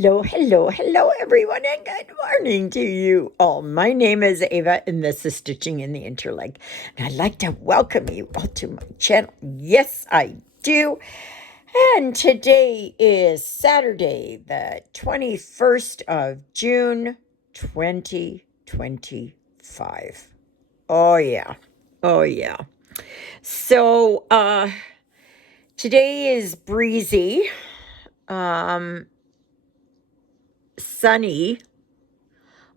Hello, everyone, and good morning to you all. My name is Ava, and this is Stitching in the Interlake. And I'd like to welcome you all to my channel. Yes, I do. And today is Saturday, the 21st of June, 2025. Oh, yeah. Oh, yeah. So, today is breezy, sunny.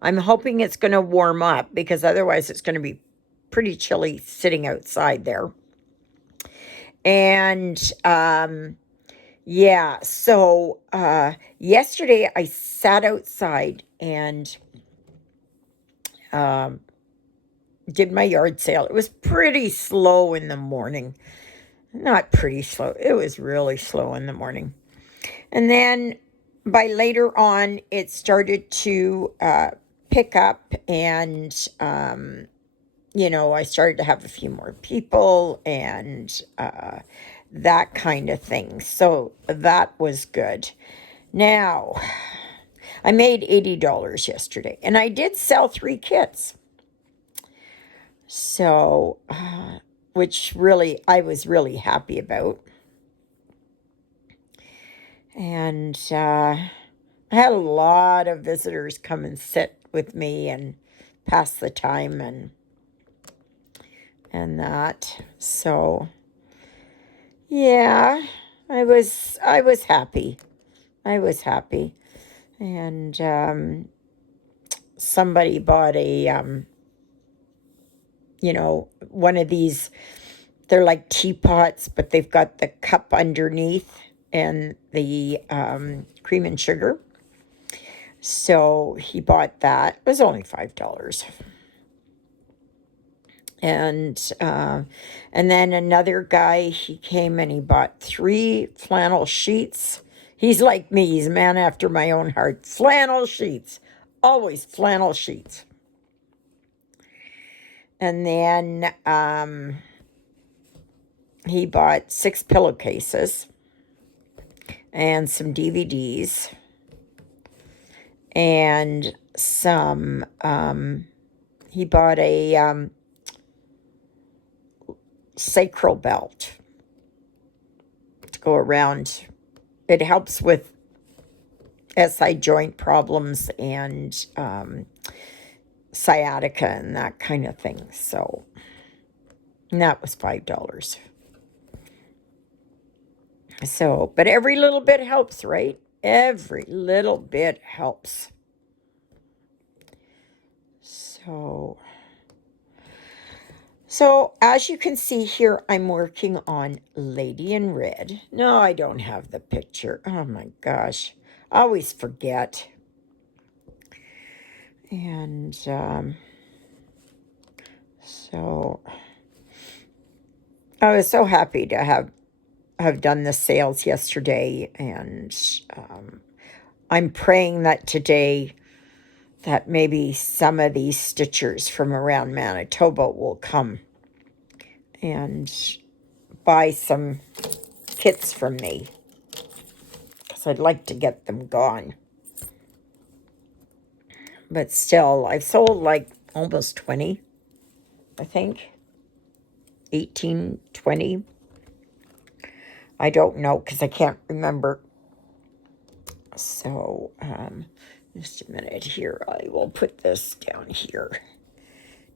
I'm hoping it's going to warm up because otherwise it's going to be pretty chilly sitting outside there. And yeah, so yesterday I sat outside and did my yard sale. It was pretty slow in the morning. Not pretty slow. It was really slow in the morning. And then by later on, it started to pick up, and I started to have a few more people and that kind of thing. So that was good. Now, I made $80 yesterday, and I did sell 3 kits. So, which really, I was really happy about. And I had a lot of visitors come and sit with me and pass the time and that. So yeah, I was happy. I was happy. And somebody bought a one of these, they're like teapots, but they've got the cup underneath and the cream and sugar. So he bought that. It was only $5. And then another guy, he came and he bought 3 flannel sheets. He's like me. He's a man after my own heart. Flannel sheets. Always flannel sheets. And then he bought 6 pillowcases and some DVDs and some, he bought a sacral belt to go around. It helps with SI joint problems and sciatica and that kind of thing. So that was $5. So, but every little bit helps, right? Every little bit helps. So as you can see here, I'm working on Lady in Red. No, I don't have the picture. Oh my gosh. I always forget. And so I was so happy to have done the sales yesterday, and I'm praying that today that maybe some of these stitchers from around Manitoba will come and buy some kits from me, because I'd like to get them gone. But still, I've sold like almost 20, I think. 18, 20. I don't know because I can't remember. So, just a minute here. I will put this down here.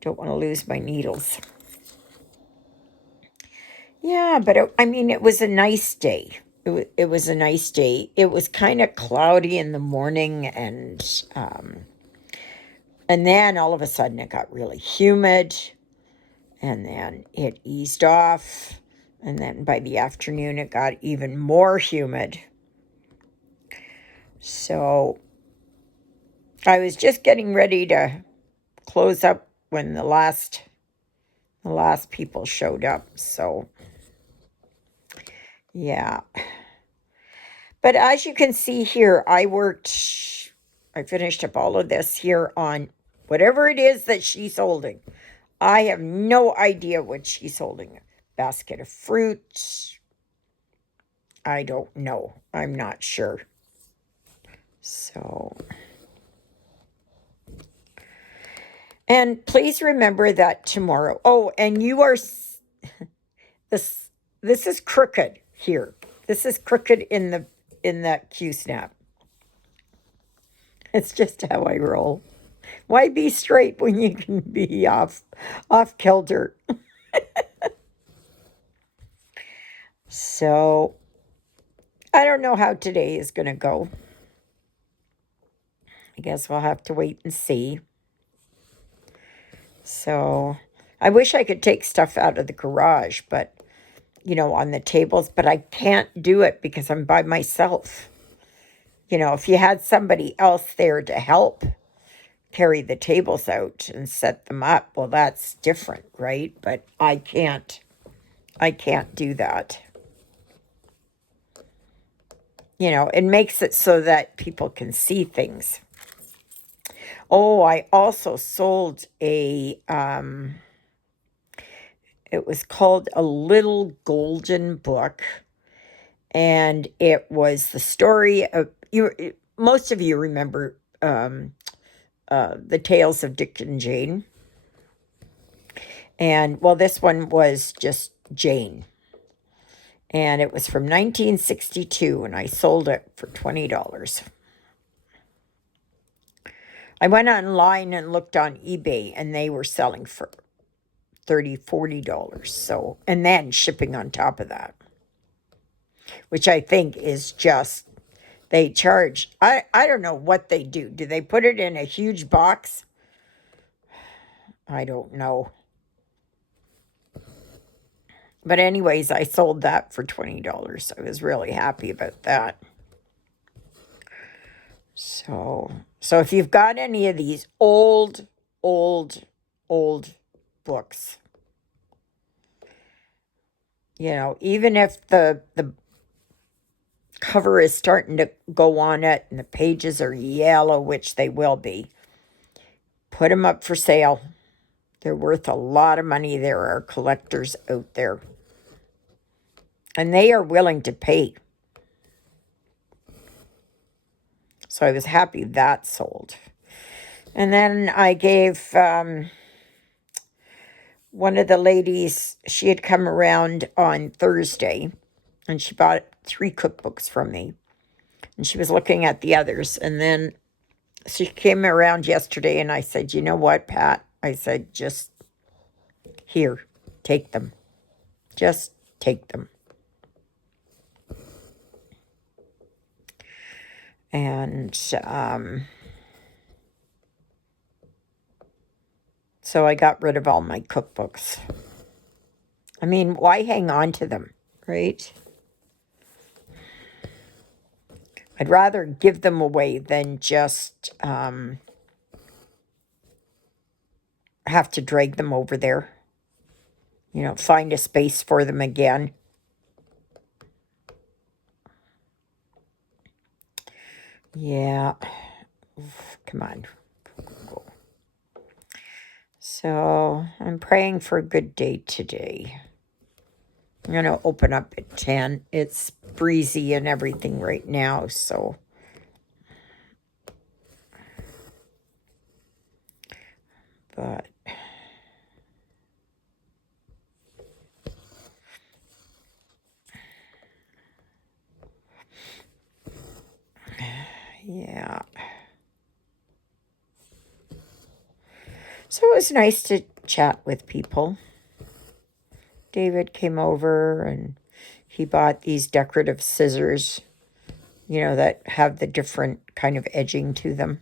Don't want to lose my needles. Yeah, but it was a nice day. It was a nice day. It was kind of cloudy in the morning, and then all of a sudden it got really humid, and then it eased off, and then by the afternoon it got even more humid. So I was just getting ready to close up when the last people showed up. So yeah. But as you can see here, I finished up all of this here on whatever it is that she's holding. I have no idea what she's holding. Basket of fruits. I don't know. I'm not sure. So, and please remember that tomorrow. Oh, and you are this. This is crooked here. This is crooked in that Q snap. It's just how I roll. Why be straight when you can be off kilter? So I don't know how today is going to go. I guess we'll have to wait and see. So I wish I could take stuff out of the garage, but on the tables, but I can't do it because I'm by myself. If you had somebody else there to help carry the tables out and set them up, well, that's different, right? But I can't do that. It makes it so that people can see things. Oh, I also sold it was called A Little Golden Book, and it was the story of, most of you remember the Tales of Dick and Jane. And, well, this one was just Jane. And it was from 1962, and I sold it for $20. I went online and looked on eBay, and they were selling for $30, $40. So, and then shipping on top of that, which I think is just, they charge, I don't know what they do. Do they put it in a huge box? I don't know. But anyways, I sold that for $20. I was really happy about that. So if you've got any of these old books, even if the cover is starting to go on it and the pages are yellow, which they will be, put them up for sale. They're worth a lot of money. There are collectors out there, and they are willing to pay. So I was happy that sold. And then I gave one of the ladies, she had come around on Thursday, and she bought 3 cookbooks from me. And she was looking at the others. And then she came around yesterday, and I said, you know what, Pat? I said, just here, take them. Just take them. And so I got rid of all my cookbooks. I mean, why hang on to them, right? I'd rather give them away than just have to drag them over there. Find a space for them again. Yeah. Come on. Go. So I'm praying for a good day today. I'm going to open up at 10. It's breezy and everything right now, so. But. Yeah. So it was nice to chat with people. David came over and he bought these decorative scissors, that have the different kind of edging to them.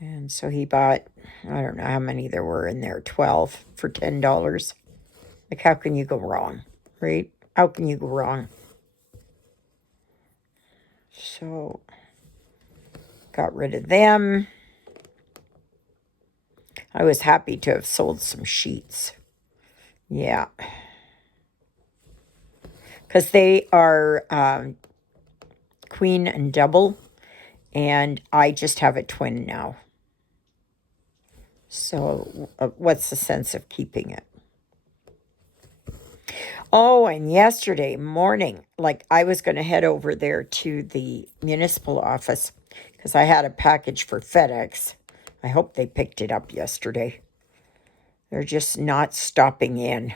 And so he bought, I don't know how many there were in there, 12 for $10. Like, how can you go wrong, right? How can you go wrong? So, got rid of them. I was happy to have sold some sheets. Yeah. Because they are queen and double, and I just have a twin now. So what's the sense of keeping it? Oh, and yesterday morning, like I was going to head over there to the municipal office because I had a package for FedEx. I hope they picked it up yesterday. They're just not stopping in.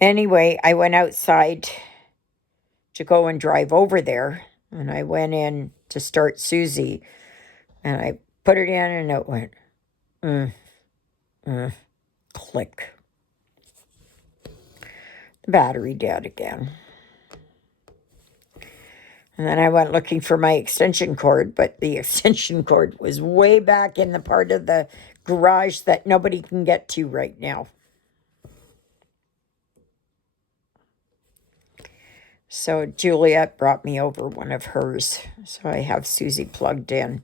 Anyway, I went outside to go and drive over there, and I went in to start Susie, and I put it in, and it went, click. The battery dead again. And then I went looking for my extension cord, but the extension cord was way back in the part of the garage that nobody can get to right now. So Juliet brought me over one of hers. So I have Susie plugged in.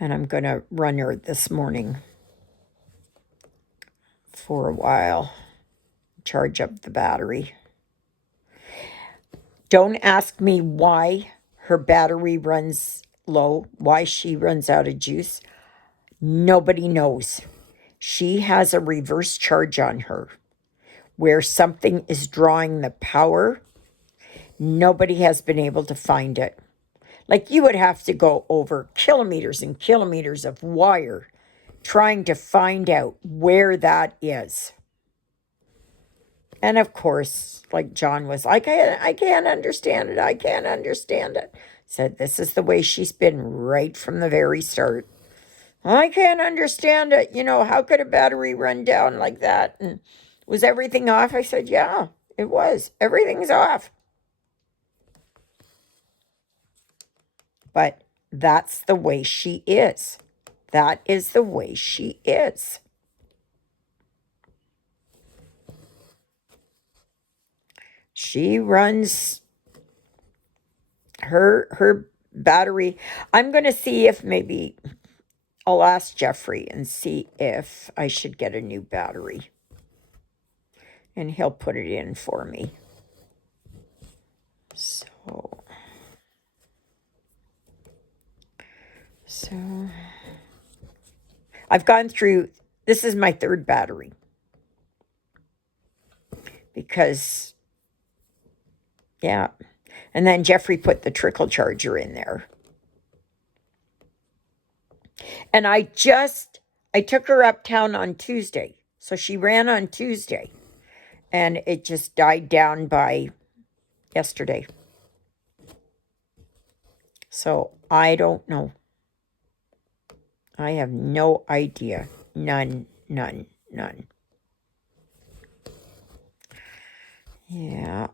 And I'm going to run her this morning for a while. Charge up the battery. Don't ask me why her battery runs low, why she runs out of juice. Nobody knows. She has a reverse charge on her where something is drawing the power. Nobody has been able to find it. Like you would have to go over kilometers and kilometers of wire trying to find out where that is. And of course, like John was, I can't understand it. I can't understand it. Said, this is the way she's been right from the very start. I can't understand it. You know, how could a battery run down like that? And was everything off? I said, yeah, it was. Everything's off. But that's the way she is. That is the way she is. She runs her battery. I'm going to see if maybe I'll ask Jeffrey and see if I should get a new battery. And he'll put it in for me. So I've gone through, this is my third battery. Because, yeah. And then Jeffrey put the trickle charger in there. And I took her uptown on Tuesday. So she ran on Tuesday. And it just died down by yesterday. So I don't know. I have no idea. None. Yeah.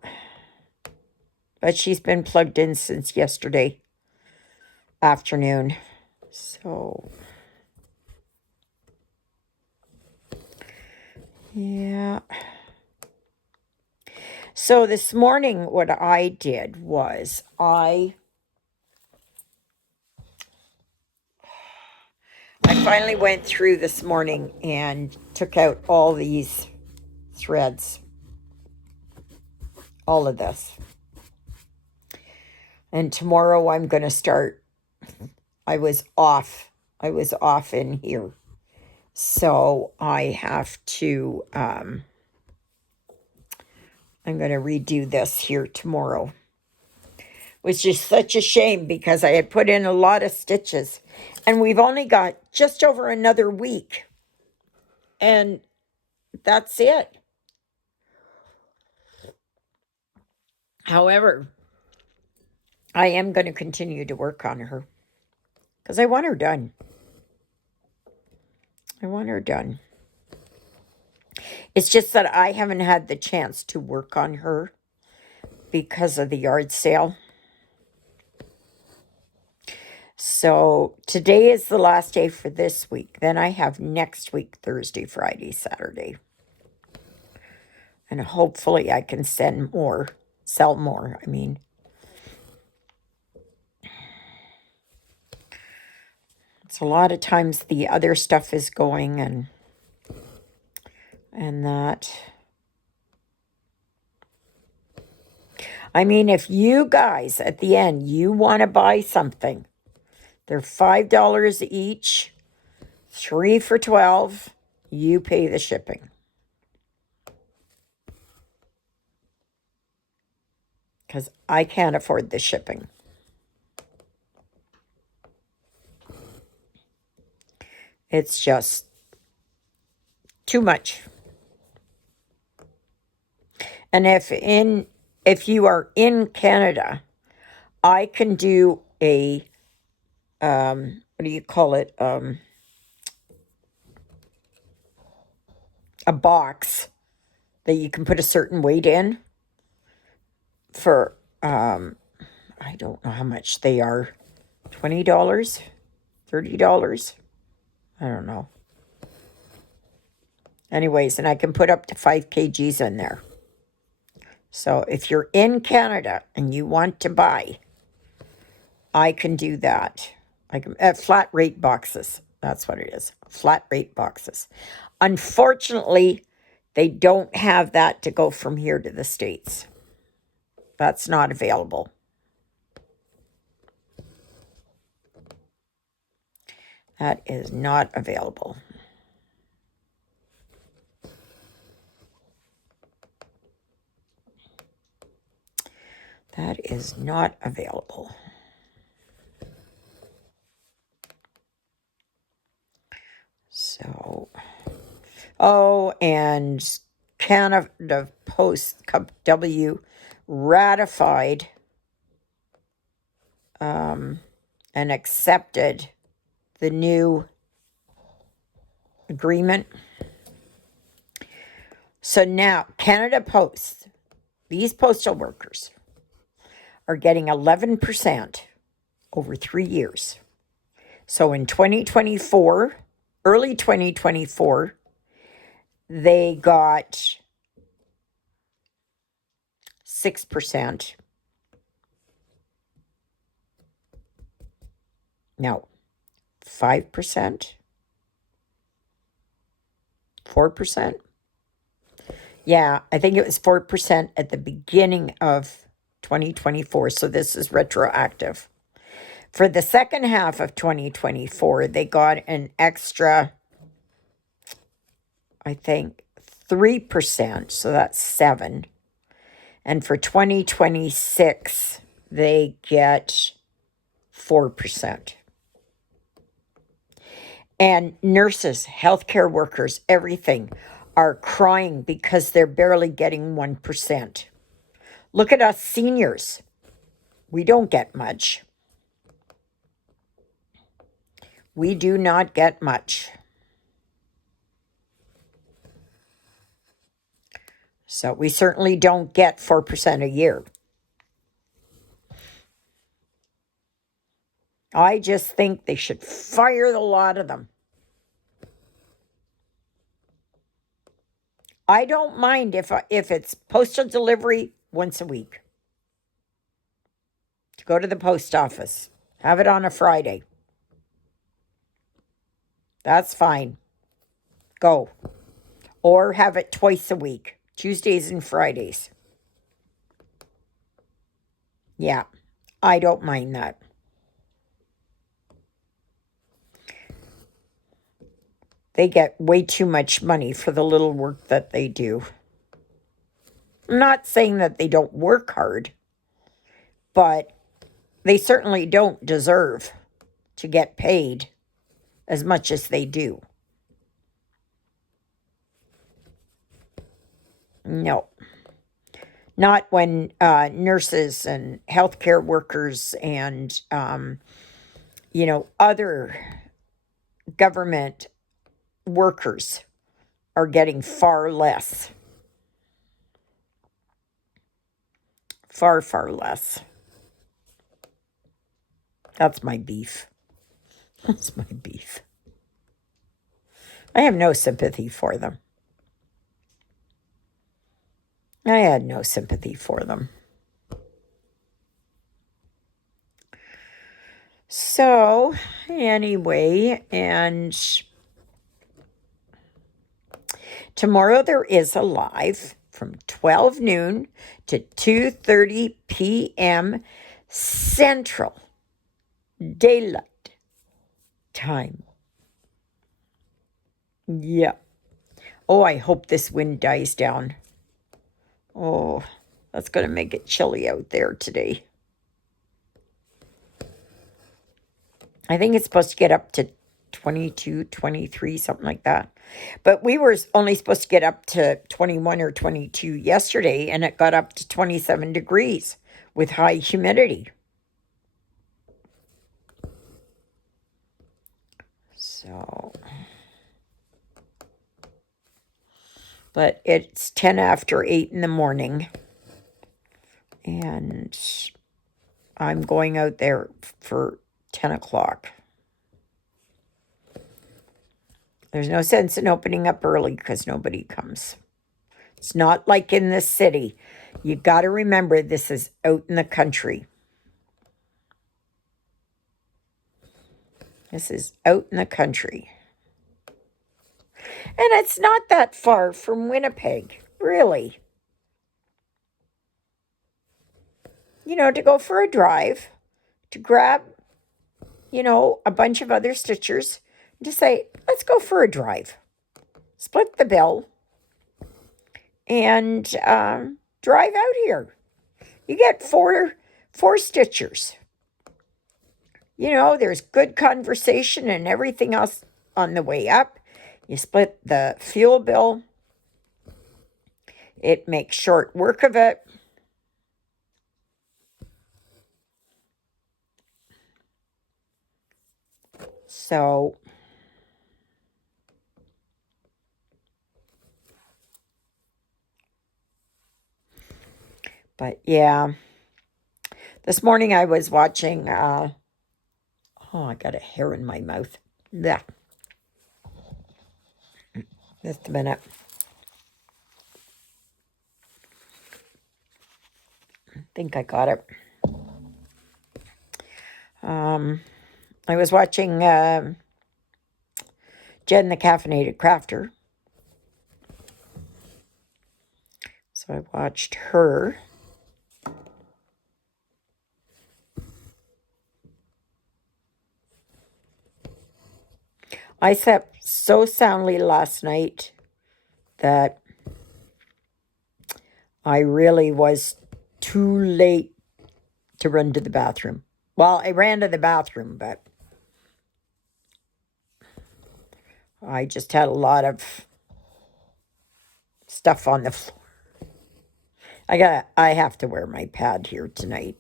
But she's been plugged in since yesterday afternoon. So, yeah. So this morning, what I did was I finally went through this morning and took out all these threads. All of this. And tomorrow I'm going to start. I was off in here. So I have to, I'm going to redo this here tomorrow. Which is such a shame because I had put in a lot of stitches. And we've only got just over another week. And that's it. However, I am going to continue to work on her. Because I want her done. It's just that I haven't had the chance to work on her because of the yard sale. So today is the last day for this week. Then I have next week, Thursday, Friday, Saturday. And hopefully I can sell more, I mean. It's a lot of times the other stuff is going and that. I mean, if you guys at the end, you want to buy something, they're $5 each. 3 for $12. You pay the shipping. Because I can't afford the shipping. It's just too much. And if you are in Canada, I can do a what do you call it? A box that you can put a certain weight in for I don't know how much they are. $20, $30. I don't know. Anyways, and I can put up to 5 kgs in there. So if you're in Canada and you want to buy, I can do that. I can flat rate boxes. That's what it is. Flat rate boxes. Unfortunately, they don't have that to go from here to the States. That's not available. That is not available. That is not available. So, oh, and Canada Post W ratified and accepted the new agreement. So now Canada Post, these postal workers are getting 11% over 3 years. So in 2024, early 2024, they got 6%. No, 5%, 4%. Yeah, I think it was 4% at the beginning of 2024. So this is retroactive. For the second half of 2024, they got an extra, I think, 3%. So that's 7. And for 2026, they get 4%. And nurses, healthcare workers, everything are crying because they're barely getting 1%. Look at us seniors. We don't get much. We do not get much. So we certainly don't get 4% a year. I just think they should fire the lot of them. I don't mind if it's postal delivery once a week. To go to the post office. Have it on a Friday. That's fine. Go. Or have it twice a week. Tuesdays and Fridays. Yeah. I don't mind that. They get way too much money for the little work that they do. I'm not saying that they don't work hard, but they certainly don't deserve to get paid as much as they do. No. Not when nurses and healthcare workers and, other government workers are getting far less. Far, far less. That's my beef. That's my beef. I have no sympathy for them. I had no sympathy for them. So, anyway, and tomorrow there is a live from 12 noon to 2:30 p.m. Central Daylight Time. Yeah. Oh, I hope this wind dies down. Oh, that's going to make it chilly out there today. I think it's supposed to get up to 22, 23, something like that. But we were only supposed to get up to 21 or 22 yesterday, and it got up to 27 degrees with high humidity. So, but it's 10 after 8 in the morning, and I'm going out there for 10 o'clock. There's no sense in opening up early because nobody comes. It's not like in the city. You got to remember this is out in the country. This is out in the country. And it's not that far from Winnipeg, really. You know, to go for a drive, to grab, a bunch of other stitchers, and to say, let's go for a drive. Split the bill and drive out here. You get four stitchers. There's good conversation and everything else on the way up. You split the fuel bill. It makes short work of it. So, but yeah, this morning I was watching, I got a hair in my mouth. Yeah. Just a minute. I think I got it. I was watching Jen the Caffeinated Crafter. So I watched her. I slept so soundly last night that I really was too late to run to the bathroom. Well, I ran to the bathroom, but I just had a lot of stuff on the floor. I have to wear my pad here tonight.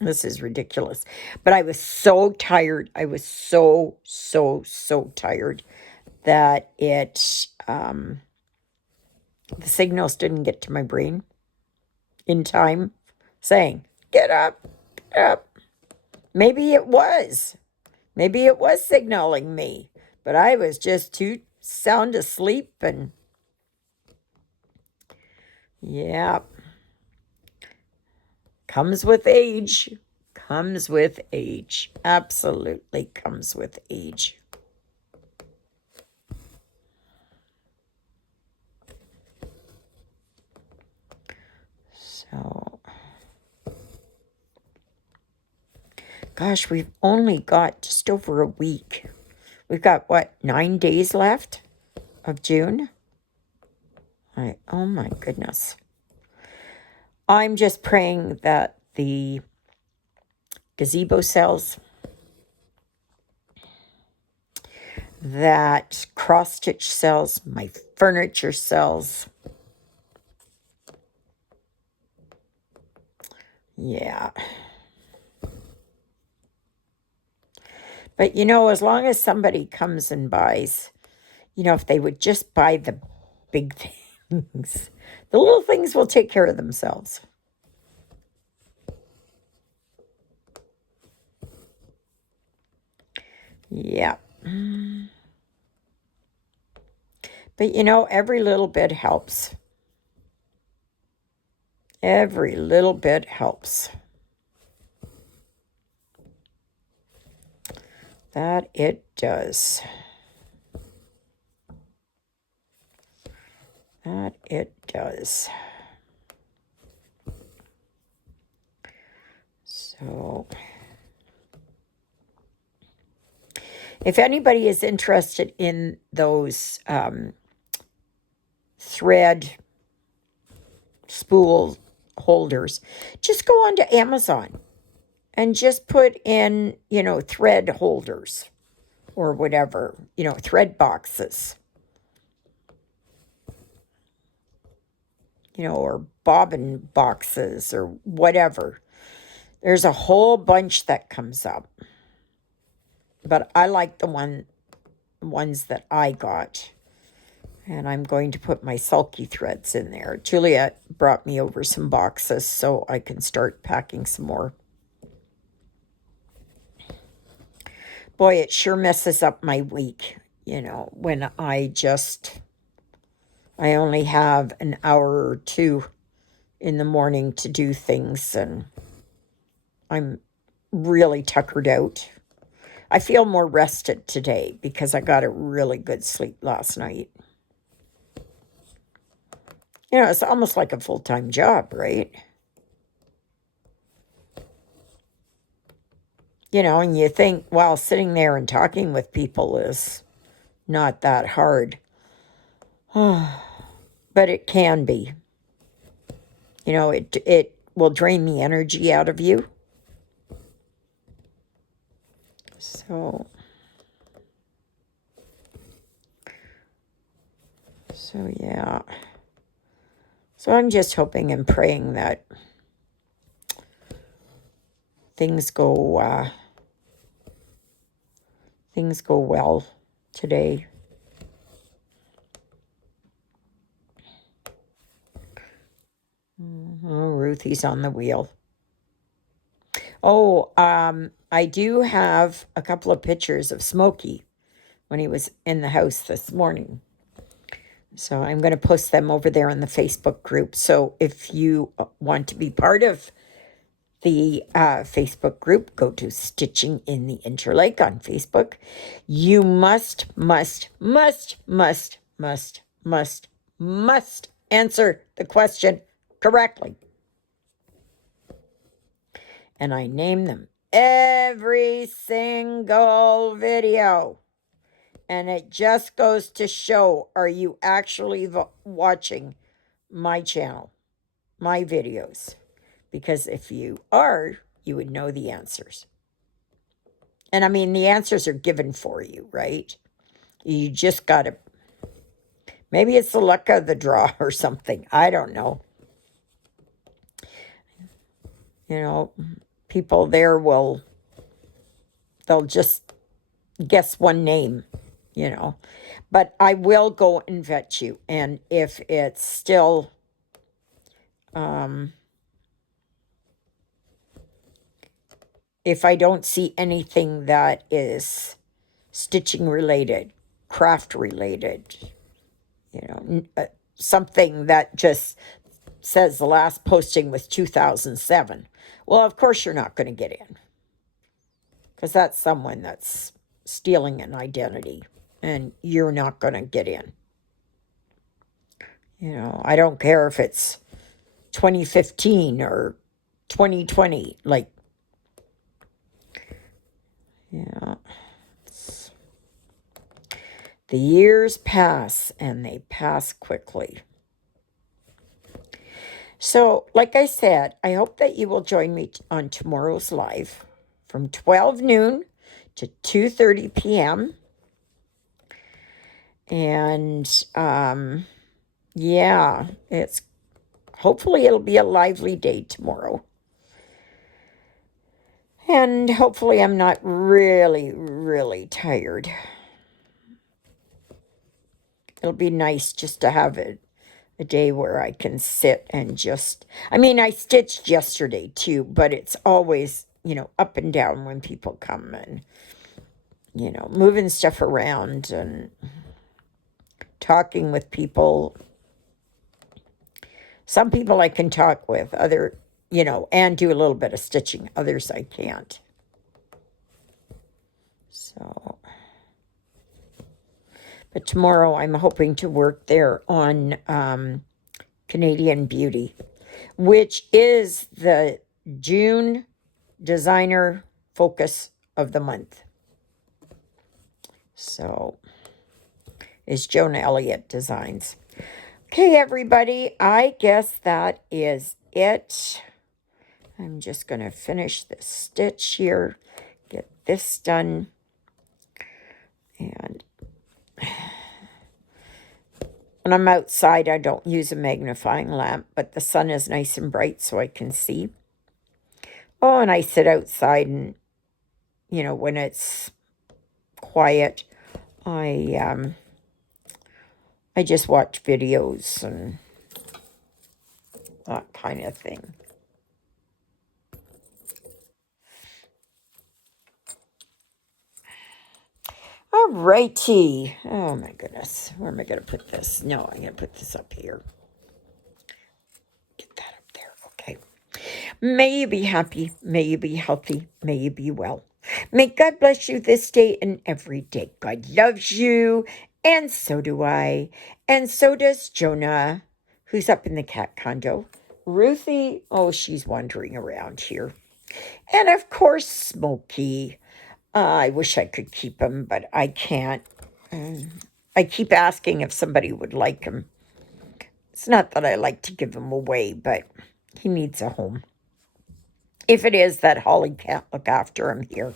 This is ridiculous. But I was so tired. I was so tired that the signals didn't get to my brain in time saying, get up, get up. Maybe it was signaling me, but I was just too sound asleep and yeah. Comes with age. Comes with age. Absolutely comes with age. So, gosh, we've only got just over a week. We've got, 9 days left of June? Oh my goodness. I'm just praying that the gazebo sells, that cross-stitch sells, my furniture sells. Yeah. But, as long as somebody comes and buys, if they would just buy the big things, the little things will take care of themselves. Yeah. But, every little bit helps. Every little bit helps. That it does. That it does. So, If anybody is interested in those thread spool holders, just go onto Amazon and just put in, thread holders or whatever, thread boxes, or bobbin boxes or whatever. There's a whole bunch that comes up. But I like the ones that I got. And I'm going to put my sulky threads in there. Juliet brought me over some boxes so I can start packing some more. Boy, it sure messes up my week, when I only have an hour or two in the morning to do things, and I'm really tuckered out. I feel more rested today because I got a really good sleep last night. It's almost like a full-time job, right? And you think, well, sitting there and talking with people is not that hard. But it can be. It will drain the energy out of you. So yeah. So I'm just hoping and praying that things go well today. Oh, Ruthie's on the wheel. Oh, I do have a couple of pictures of Smokey when he was in the house this morning. So I'm going to post them over there in the Facebook group. So if you want to be part of the Facebook group, go to Stitching in the Interlake on Facebook. You must answer the question correctly. And I name them every single video. And it just goes to show, are you actually watching my channel, my videos? Because if you are, you would know the answers. And I mean, the answers are given for you, right? You just got to, maybe it's the luck of the draw or something. I don't know. People there they'll just guess one name, But I will go and vet you. And if it's still, if I don't see anything that is stitching related, craft related, something that just says the last posting was 2007. Well, of course you're not going to get in. Because that's someone that's stealing an identity. And you're not going to get in. I don't care if it's 2015 or 2020. Like, yeah. The years pass, and they pass quickly. So, like I said, I hope that you will join me on tomorrow's live from 12 noon to 2:30 p.m. And, yeah, hopefully it'll be a lively day tomorrow. And hopefully I'm not really, really tired. It'll be nice just to have a day where I can sit and just, I stitched yesterday too, but it's always, up and down when people come and, moving stuff around and talking with people. Some people I can talk with, and do a little bit of stitching. Others I can't. So, but tomorrow I'm hoping to work there on Canadian Beauty, which is the June designer focus of the month. So, is Jonah Elliott Designs. Okay, everybody, I guess that is it. I'm just going to finish this stitch here, get this done, and when I'm outside, I don't use a magnifying lamp, but the sun is nice and bright so I can see. Oh, and I sit outside and, when it's quiet, I just watch videos and that kind of thing. All righty. Oh, my goodness. Where am I going to put this? No, I'm going to put this up here. Get that up there. Okay. May you be happy. May you be healthy. May you be well. May God bless you this day and every day. God loves you, and so do I. And so does Jonah, who's up in the cat condo. Ruthie, oh, she's wandering around here. And of course, Smokey. I wish I could keep him, but I can't. I keep asking if somebody would like him. It's not that I like to give him away, but he needs a home. If it is that Holly can't look after him here.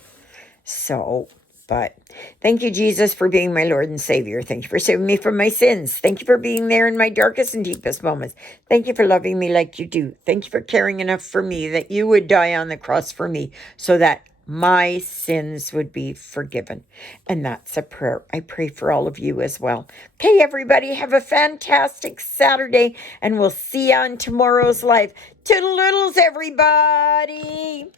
So, but thank you, Jesus, for being my Lord and Savior. Thank you for saving me from my sins. Thank you for being there in my darkest and deepest moments. Thank you for loving me like you do. Thank you for caring enough for me that you would die on the cross for me so that my sins would be forgiven. And that's a prayer I pray for all of you as well. Okay, everybody, have a fantastic Saturday, and we'll see you on tomorrow's live. Toodle-oodles, everybody.